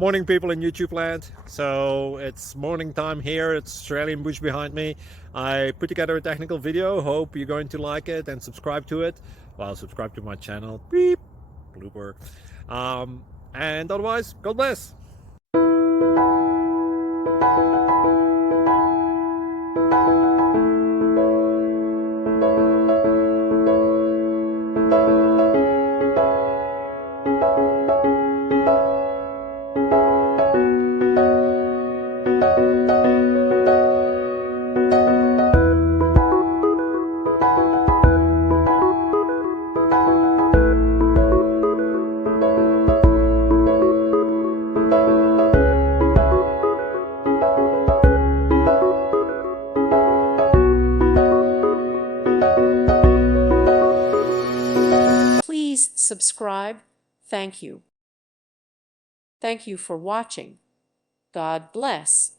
Morning, people in YouTube land. So it's morning time here. It's Australian bush behind me. I put together a technical video. Hope you're going to like it and subscribe to it. Well, subscribe to my channel. Beep. Blooper. And otherwise, God bless. Please subscribe. Thank you. Thank you for watching. God bless.